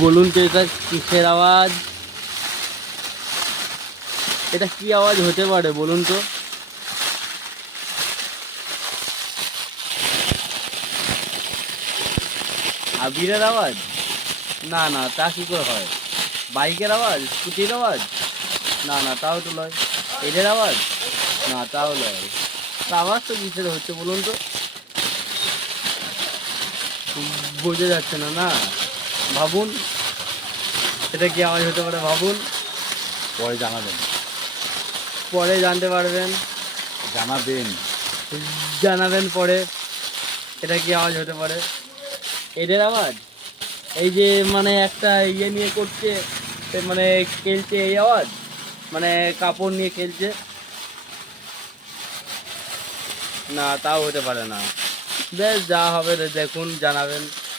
বলুন তো এটা কিসের আওয়াজ? এটা কি আওয়াজ হতে পারে বলুন তো? আবিরের আওয়াজ? না না, তা কি করে হয়? বাইকের আওয়াজ? স্কুটির আওয়াজ? না না, তাও তো নয়। এদের আওয়াজ? না, তাও নয়। তা আওয়াজ তো কিসের হচ্ছে বলুন তো? বোঝা যাচ্ছে না না। ভাবুন, এটা কি আওয়াজ হতে পারে ভাবুন। পরে জানাবেন। পরে জানতে পারবেন। জানাবেন। জানাবেন পরে। এটা কি আওয়াজ হতে পারে? এদের আওয়াজ? এই যে মানে একটা ইয়ে নিয়ে করছে, মানে খেলছে, এই আওয়াজ? মানে কাপড় নিয়ে খেলছে? না, তাও হতে পারে না। বেশ, যা হবে দেখুন, জানাবেন।